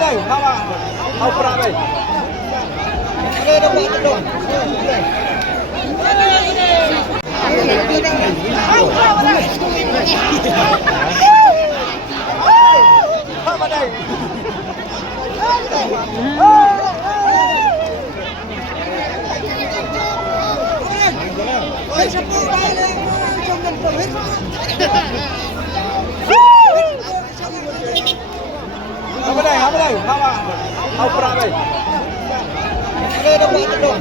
đây, không ra đây. Đây đâu bị đâu. Không vào đây. Ôi, sắp tới đây lên trong gần cầu hết. Không vào đây, không ra đây. Đây đâu bị đâu.